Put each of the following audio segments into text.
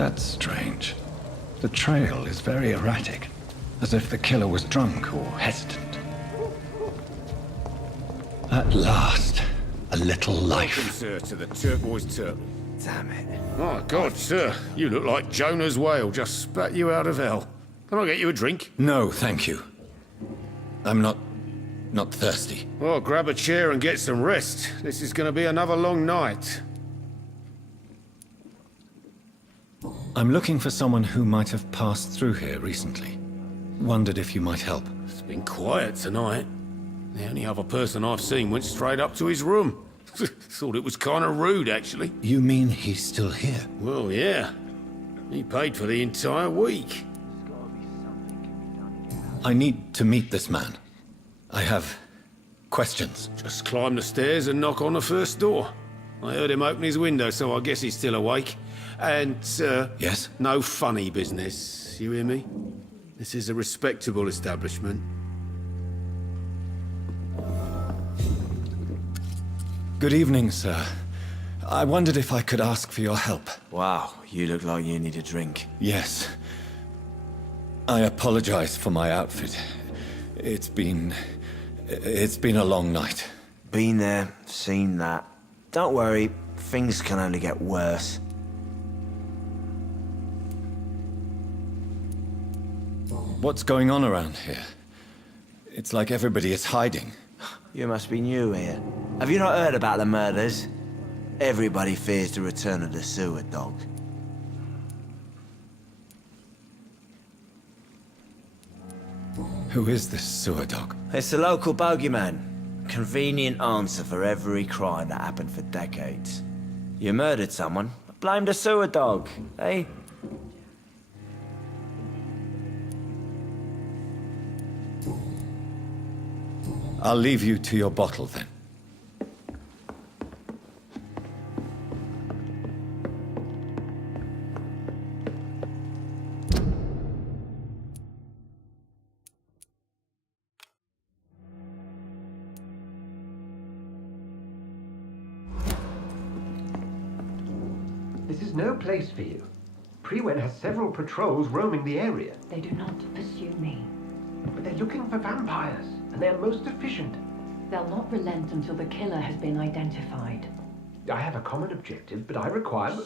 That's strange. The trail is very erratic, as if the killer was drunk or hesitant. At last, a little life. Welcome, sir, to the Turquoise Turtle. Damn it. My God, sir, you look like Jonah's whale just spat you out of hell. Can I get you a drink? No, thank you. I'm not thirsty. Well, grab a chair and get some rest. This is going to be another long night. I'm looking for someone who might have passed through here recently. Wondered if you might help. It's been quiet tonight. The only other person I've seen went straight up to his room. Thought it was kind of rude, actually. You mean he's still here? Well, yeah. He paid for the entire week. I need to meet this man. I have questions. Just climb the stairs and knock on the first door. I heard him open his window, so I guess he's still awake. And, Yes? no funny business. You hear me? This is a respectable establishment. Good evening, sir. I wondered if I could ask for your help. Wow, you look like you need a drink. Yes. I apologize for my outfit. It's been a long night. Been there, seen that. Don't worry, things can only get worse. What's going on around here? It's like everybody is hiding. You must be new here. Have you not heard about the murders? Everybody fears the return of the sewer dog. Who is this sewer dog? It's the local bogeyman. Convenient answer for every crime that happened for decades. You murdered someone, blame the sewer dog, eh? I'll leave you to your bottle then. This is no place for you. Prewen has several patrols roaming the area. They do not pursue me. But they're looking for vampires, and they're most efficient. They'll not relent until the killer has been identified. I have a common objective, but I require...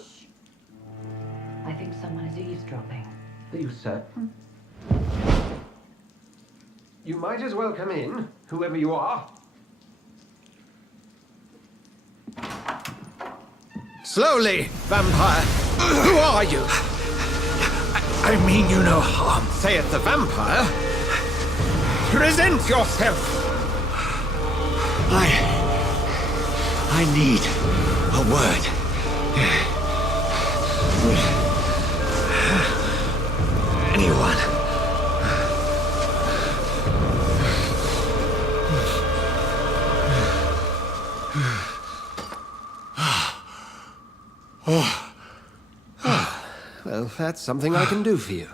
I think someone is eavesdropping. Are you certain? You might as well come in, whoever you are. Slowly, vampire. Who are you? I mean you no harm, saith the vampire. Present yourself. I need a word. Anyone. Well, that's something I can do for you.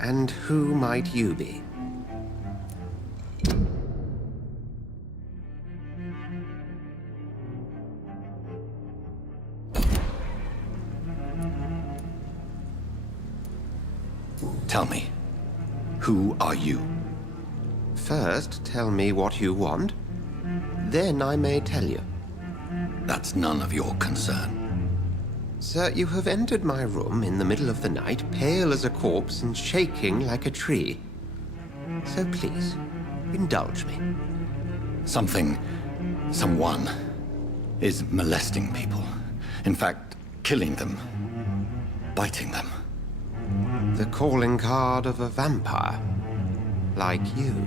And who might you be? Tell me, who are you? First, tell me what you want. Then I may tell you. That's none of your concern. Sir, you have entered my room in the middle of the night, pale as a corpse and shaking like a tree. So please, indulge me. Someone is molesting people. In fact, killing them. Biting them. The calling card of a vampire. Like you.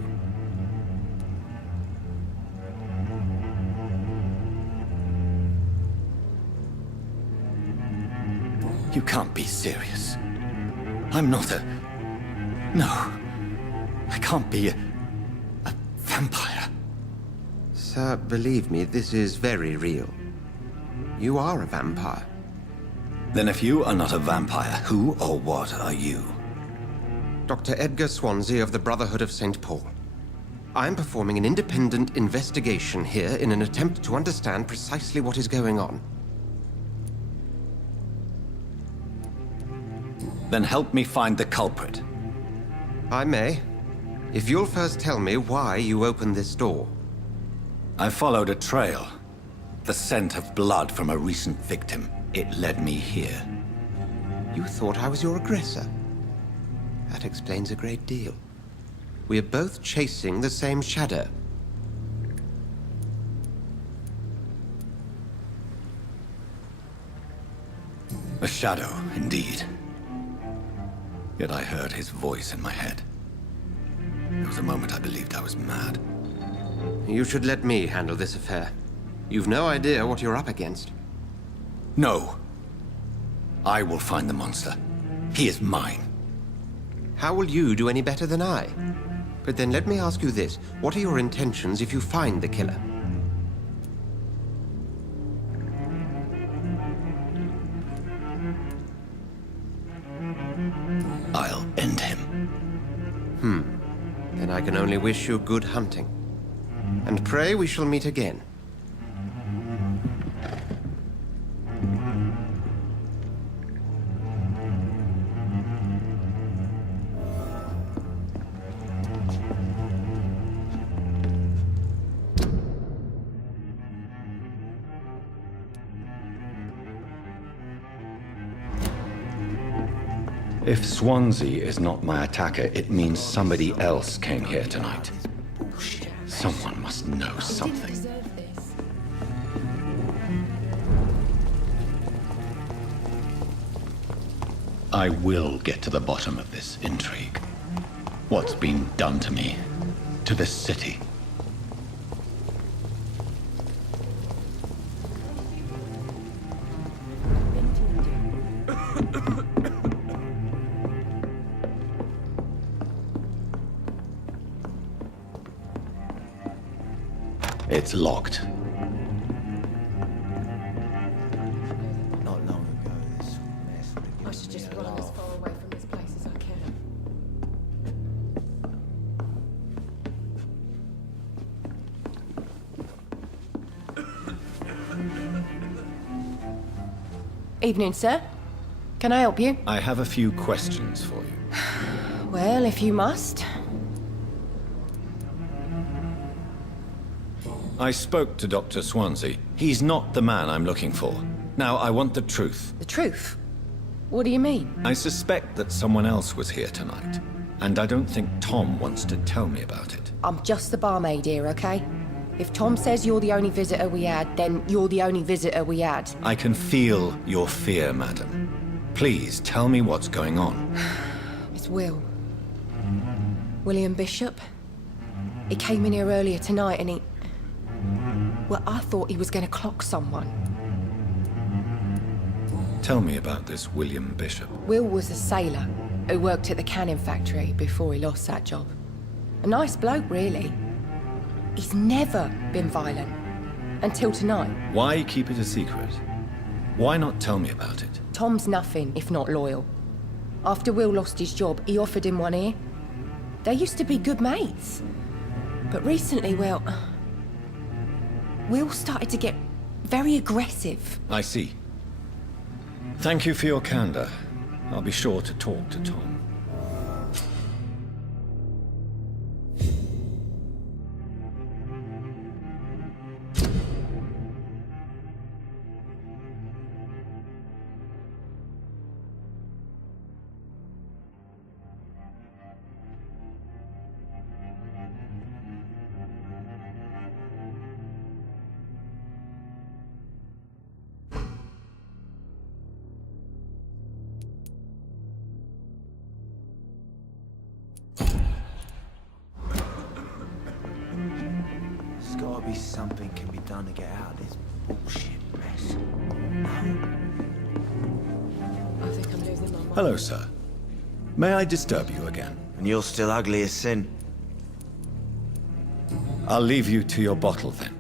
You can't be serious. I'm not a... No. I can't be a vampire. Sir, believe me, this is very real. You are a vampire. Then if you are not a vampire, who or what are you? Dr. Edgar Swansea of the Brotherhood of St. Paul. I am performing an independent investigation here in an attempt to understand precisely what is going on. Then help me find the culprit. I may, if you'll first tell me why you opened this door. I followed a trail. The scent of blood from a recent victim. It led me here. You thought I was your aggressor. That explains a great deal. We are both chasing the same shadow. A shadow, indeed. Yet I heard his voice in my head. There was a moment I believed I was mad. You should let me handle this affair. You've no idea what you're up against. No. I will find the monster. He is mine. How will you do any better than I? But then let me ask you this. What are your intentions if you find the killer? I'll end him. Then I can only wish you good hunting. And pray we shall meet again. If Swansea is not my attacker, it means somebody else came here tonight. Someone must know something. I will get to the bottom of this intrigue. What's been done to me, to this city. It's locked. Not long ago, this mess would have I should just run as far away from this place as I can. Evening, sir. Can I help you? I have a few questions for you. Well, if you must. I spoke to Dr. Swansea. He's not the man I'm looking for. Now, I want the truth. The truth? What do you mean? I suspect that someone else was here tonight, and I don't think Tom wants to tell me about it. I'm just the barmaid here, okay? If Tom says you're the only visitor we had, then you're the only visitor we had. I can feel your fear, madam. Please, tell me what's going on. It's Will. William Bishop. He came in here earlier tonight and he... Well, I thought he was going to clock someone. Tell me about this William Bishop. Will was a sailor who worked at the canning factory before he lost that job. A nice bloke, really. He's never been violent. Until tonight. Why keep it a secret? Why not tell me about it? Tom's nothing if not loyal. After Will lost his job, he offered him one ear. They used to be good mates. But recently, well... Will started to get very aggressive. I see. Thank you for your candor. I'll be sure to talk to Tom. There's gotta be something can be done to get out of this bullshit mess. I think I'm losing my mind. Hello, sir. May I disturb you again? And you're still ugly as sin. I'll leave you to your bottle then.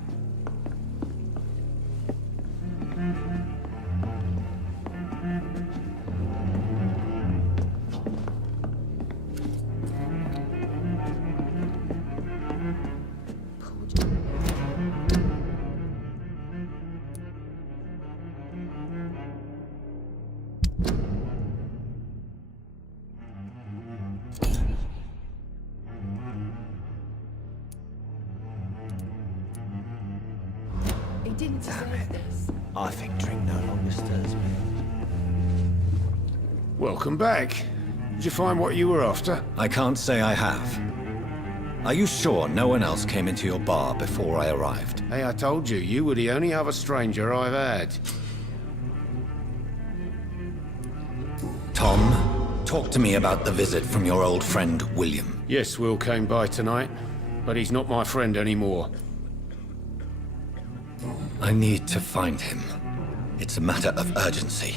didn't deserve this. I think drink no longer stirs me. Welcome back. Did you find what you were after? I can't say I have. Are you sure no one else came into your bar before I arrived? Hey, I told you, you were the only other stranger I've had. Tom, talk to me about the visit from your old friend, William. Yes, Will came by tonight, but he's not my friend anymore. I need to find him. It's a matter of urgency.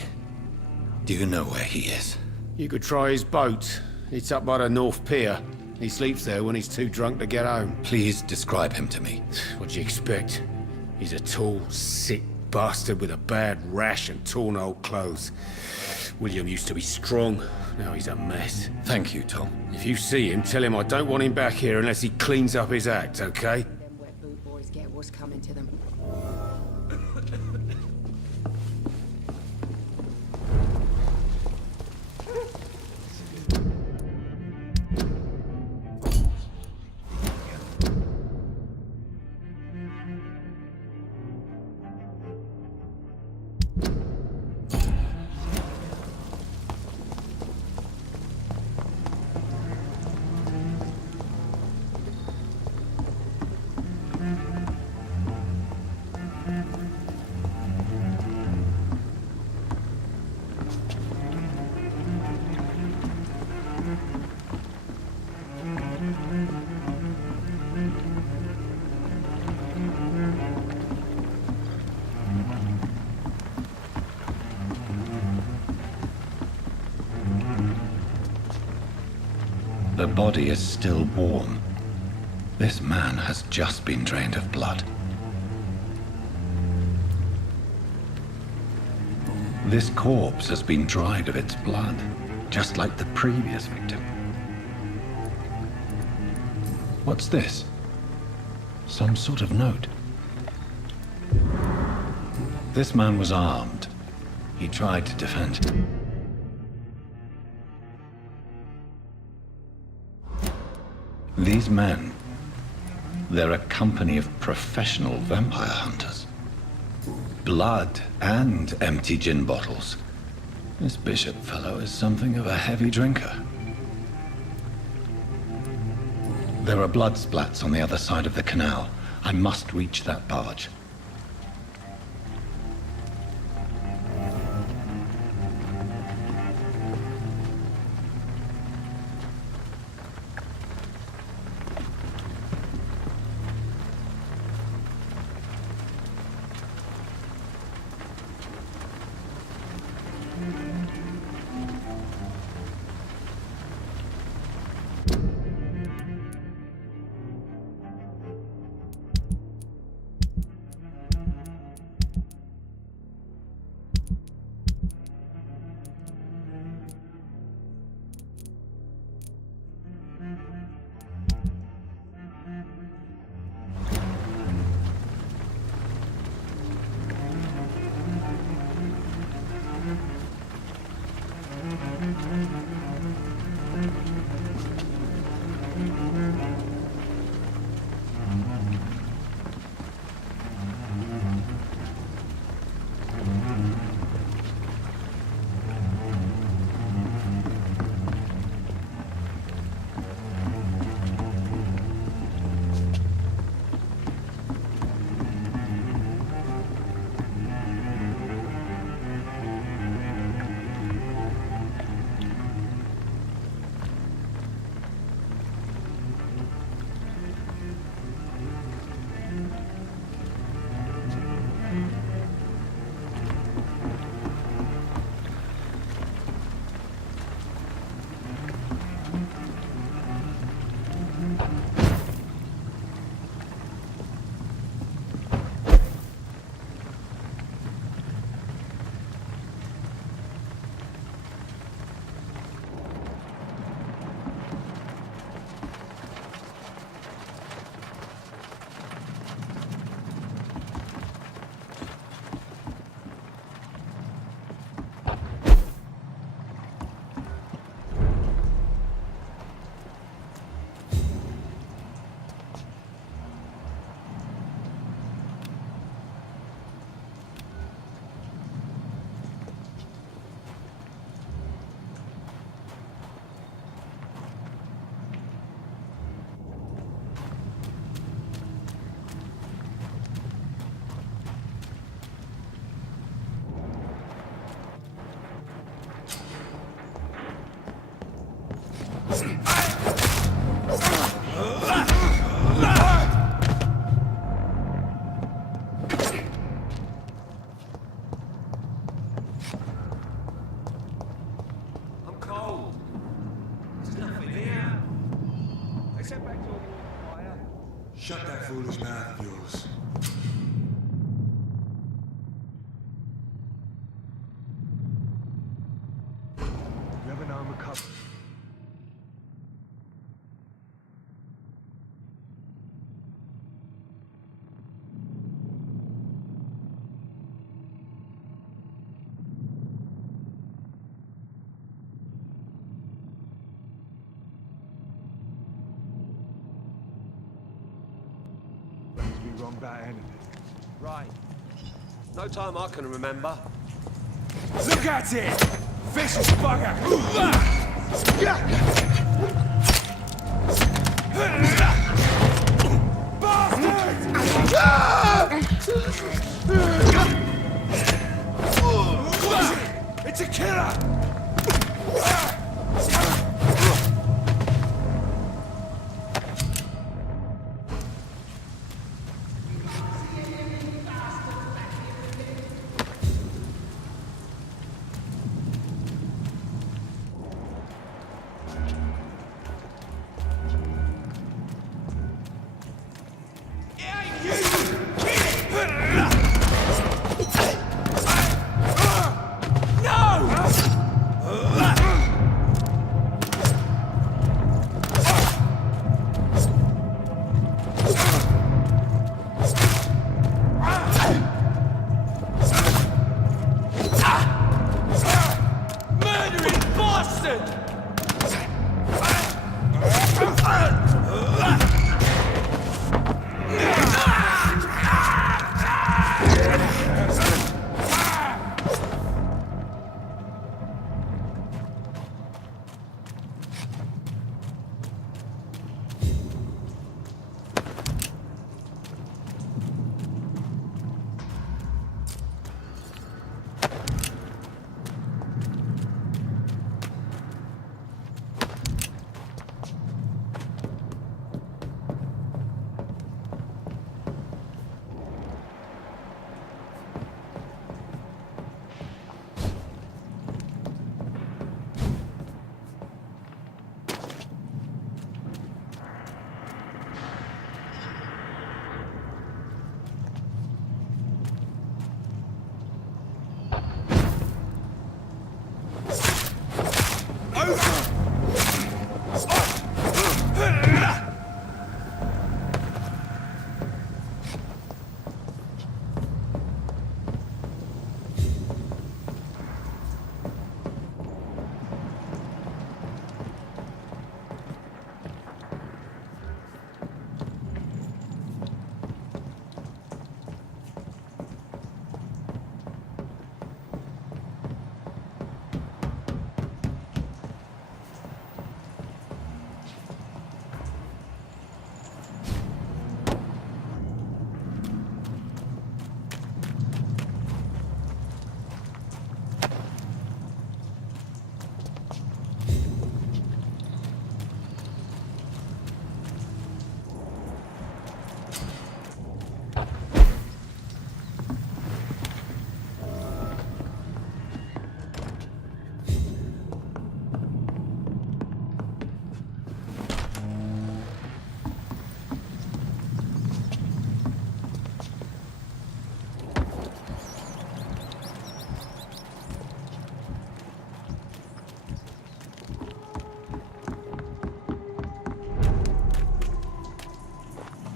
Do you know where he is? You could try his boat. It's up by the North Pier. He sleeps there when he's too drunk to get home. Please describe him to me. What do you expect? He's a tall, sick bastard with a bad rash and torn old clothes. William used to be strong. Now he's a mess. Thank you, Tom. If you see him, tell him I don't want him back here unless he cleans up his act, okay? Them wet boot boys get what's coming to them. The body is still warm. This man has just been drained of blood. This corpse has been dried of its blood, just like the previous victim. What's this? Some sort of note. This man was armed. He tried to defend. These men, they're a company of professional vampire hunters. Blood and empty gin bottles. This bishop fellow is something of a heavy drinker. There are blood splats on the other side of the canal. I must reach that barge. foolish math of yours. You have an armor cover. Makes me wrong about anything. Right. No time I can remember. Look at it! Vicious bugger! Bastard! It's a killer!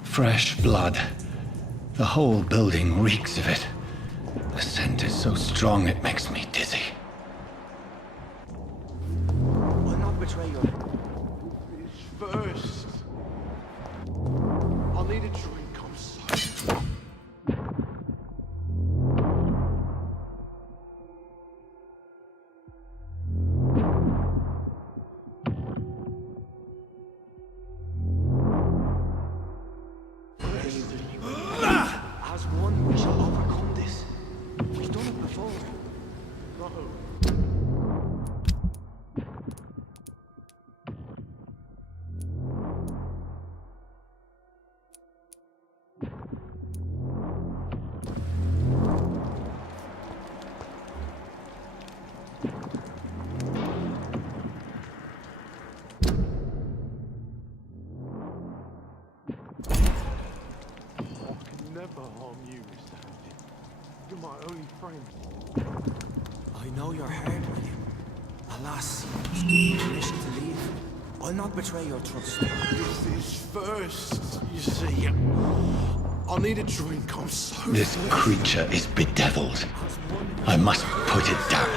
Fresh blood. The whole building reeks of it. The scent is so strong it makes me dizzy. I'll not betray you. First, I'll need a drink, I'm sorry. As one, we shall overcome this. We've done it before. harm you, Mr. Hampton. You're my only friend. I know you're hurt, William. Alas, permission to leave. I'll not betray your trust. This is first, you see. I'll need a drink, I'm so This thirsty. creature is bedeviled. I must put it down.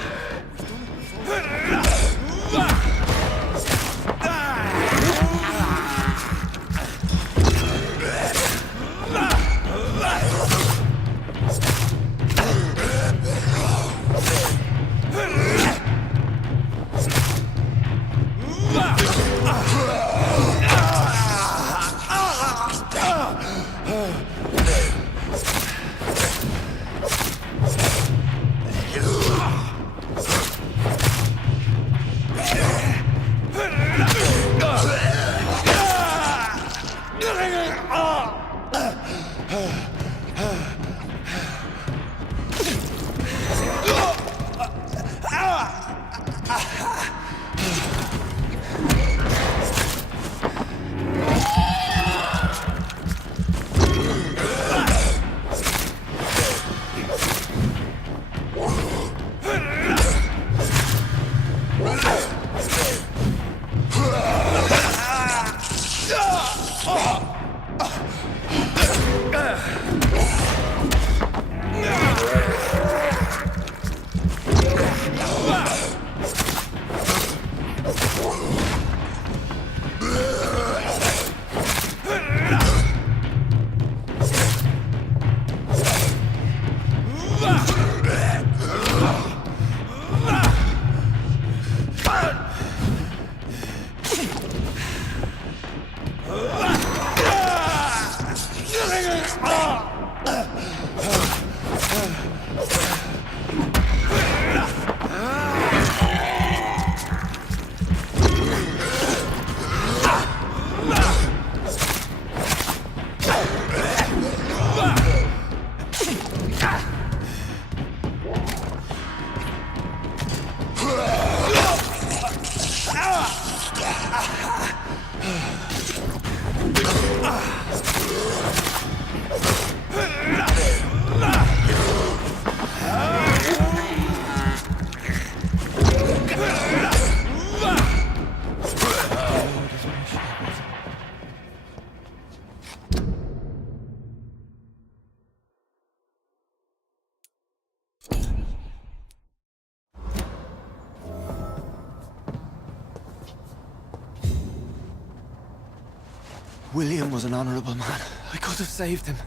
William was an honorable man. I could have saved him.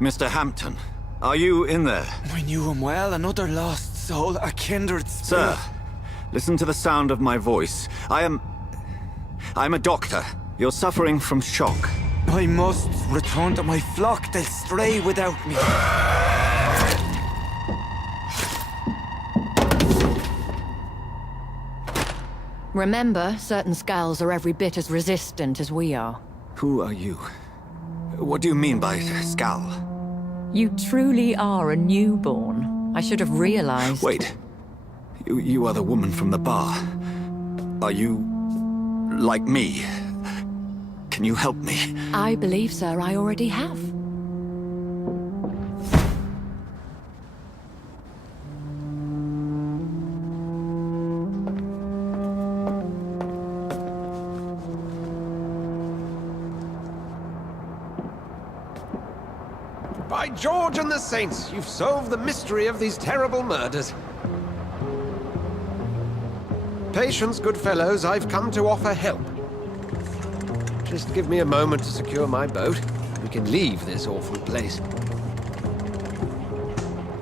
Mr. Hampton, are you in there? I knew him well, another lost soul, a kindred Sir, spirit. listen to the sound of my voice. I'm a doctor. You're suffering from shock. I must return to my flock. They'll stray without me. Remember, certain skulls are every bit as resistant as we are. Who are you? What do you mean by Skal? You truly are a newborn. I should have realized. Wait. You are the woman from the bar. Are you... like me? Can you help me? I believe, sir, I already have. By George and the Saints, you've solved the mystery of these terrible murders. Patience, good fellows, I've come to offer help. Just give me a moment to secure my boat. We can leave this awful place.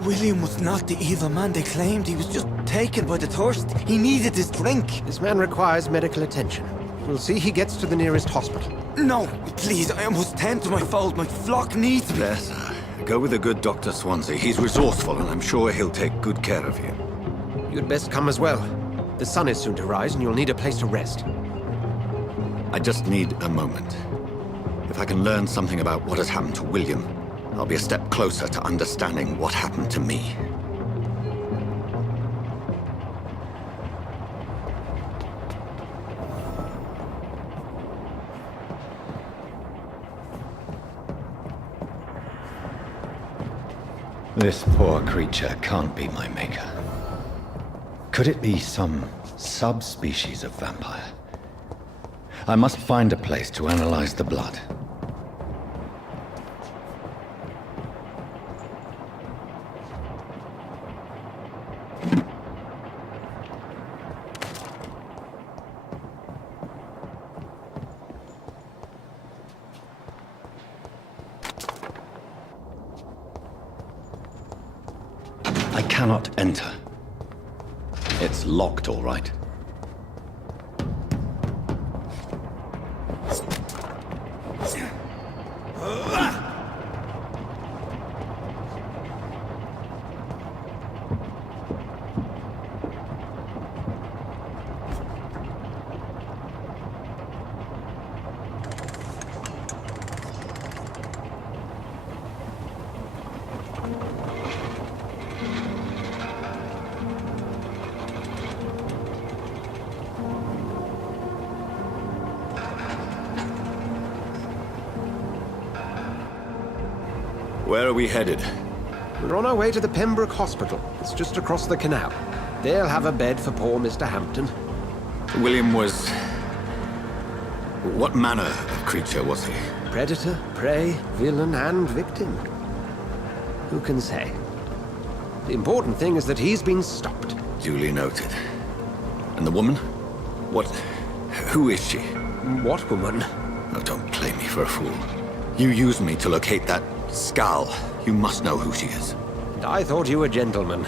William was not the evil man they claimed. He was just taken by the thirst. He needed his drink. This man requires medical attention. We'll see he gets to the nearest hospital. No, please, I must tend to my fold. My flock needs me. There, sir. Go with the good Dr. Swansea. He's resourceful, and I'm sure he'll take good care of you. You'd best come as well. The sun is soon to rise, and you'll need a place to rest. I just need a moment. If I can learn something about what has happened to William, I'll be a step closer to understanding what happened to me. This poor creature can't be my maker. Could it be some subspecies of vampire? I must find a place to analyze the blood. I cannot enter. It's locked, all right. Where are we headed? We're on our way to the Pembroke Hospital. It's just across the canal. They'll have a bed for poor Mr. Hampton. William was... What manner of creature was he? Predator, prey, villain, and victim. Who can say? The important thing is that he's been stopped. Duly noted. And the woman? What... Who is she? What woman? Oh, don't play me for a fool. You used me to locate that skull. You must know who she is. And I thought you a gentleman.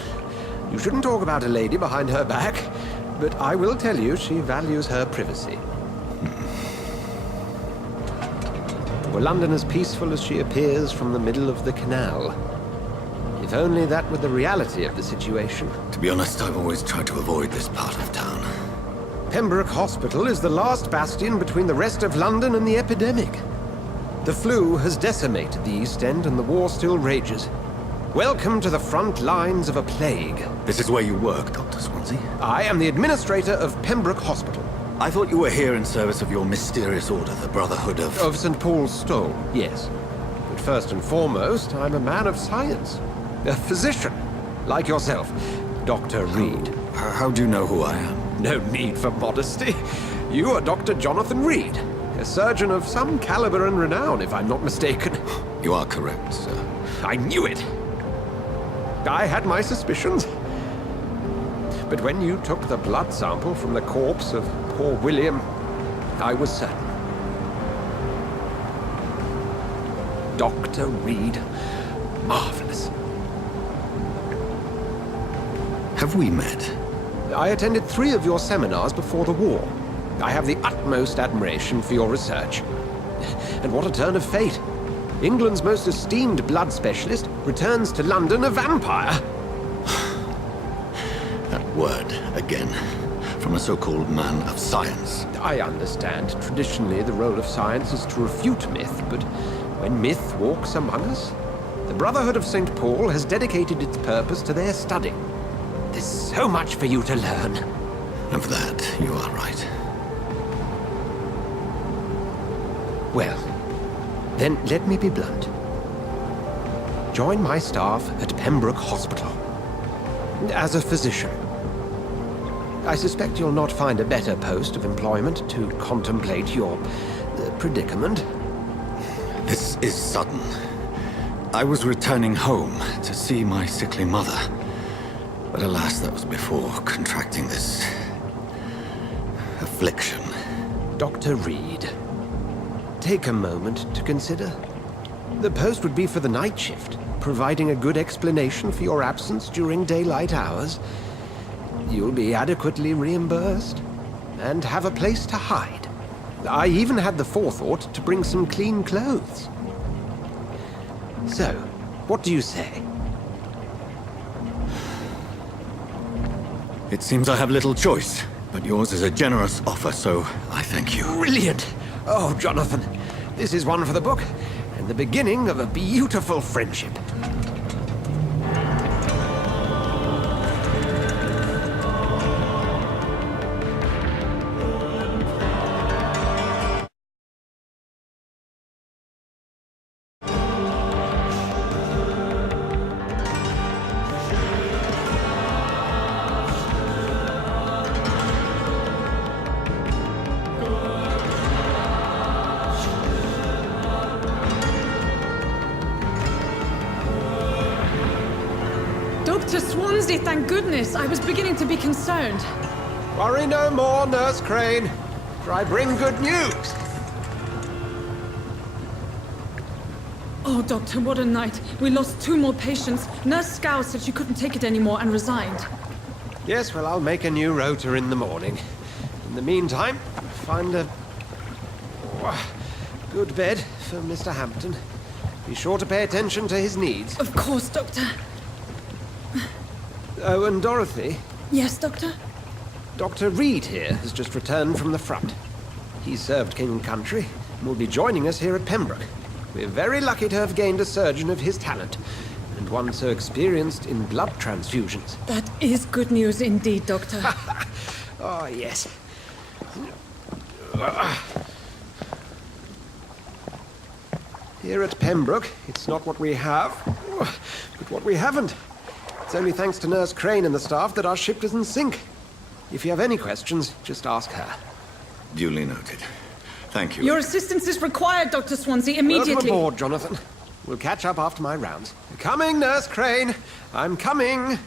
You shouldn't talk about a lady behind her back, but I will tell you she values her privacy. Were London as peaceful as she appears from the middle of the canal? If only that were the reality of the situation. To be honest, I've always tried to avoid this part of town. Pembroke Hospital is the last bastion between the rest of London and the epidemic. The flu has decimated the East End and the war still rages. Welcome to the front lines of a plague. This is where you work, Dr. Swansea? I am the administrator of Pembroke Hospital. I thought you were here in service of your mysterious order, the Brotherhood of... Of St. Paul's Stole, yes. But first and foremost, I'm a man of science. A physician, like yourself, Dr. Reid. How do you know who I am? No need for modesty. You are Dr. Jonathan Reid, a surgeon of some caliber and renown, if I'm not mistaken. You are correct, sir. I knew it! I had my suspicions. But when you took the blood sample from the corpse of poor William, I was certain. Dr. Reid. Marvelous. Have we met? I attended 3 of your seminars before the war. I have the utmost admiration for your research. And what a turn of fate. England's most esteemed blood specialist returns to London a vampire. That word, again. From a so-called man of science. I understand. Traditionally, the role of science is to refute myth, but when myth walks among us, the Brotherhood of St. Paul has dedicated its purpose to their study. There's so much for you to learn. Of that, you are right. Well, then let me be blunt. Join my staff at Pembroke Hospital. As a physician. I suspect you'll not find a better post of employment to contemplate your predicament. This is sudden. I was returning home to see my sickly mother. But alas, that was before contracting this... affliction. Dr. Reid, take a moment to consider. The post would be for the night shift, providing a good explanation for your absence during daylight hours. You'll be adequately reimbursed, and have a place to hide. I even had the forethought to bring some clean clothes. So, what do you say? It seems I have little choice, but yours is a generous offer, so I thank you. Brilliant! Oh, Jonathan, this is one for the book, and the beginning of a beautiful friendship. Dr. Swansea, thank goodness. I was beginning to be concerned. Worry no more, Nurse Crane, for I bring good news. Oh, Doctor, what a night. We lost 2 more patients. Nurse Scow said she couldn't take it anymore and resigned. Yes, well, I'll make a new rota in the morning. In the meantime, find a good bed for Mr. Hampton. Be sure to pay attention to his needs. Of course, Doctor. Oh, and Dorothy? Yes, Doctor? Dr. Reid here has just returned from the front. He served King and Country and will be joining us here at Pembroke. We're very lucky to have gained a surgeon of his talent, and one so experienced in blood transfusions. That is good news indeed, Doctor. Oh, yes. Here at Pembroke, it's not what we have, but what we haven't. It's only thanks to Nurse Crane and the staff that our ship doesn't sink. If you have any questions, just ask her. Duly noted. Thank you. Your assistance is required, Dr. Swansea, immediately. Welcome aboard, Jonathan. We'll catch up after my rounds. Coming, Nurse Crane. I'm coming.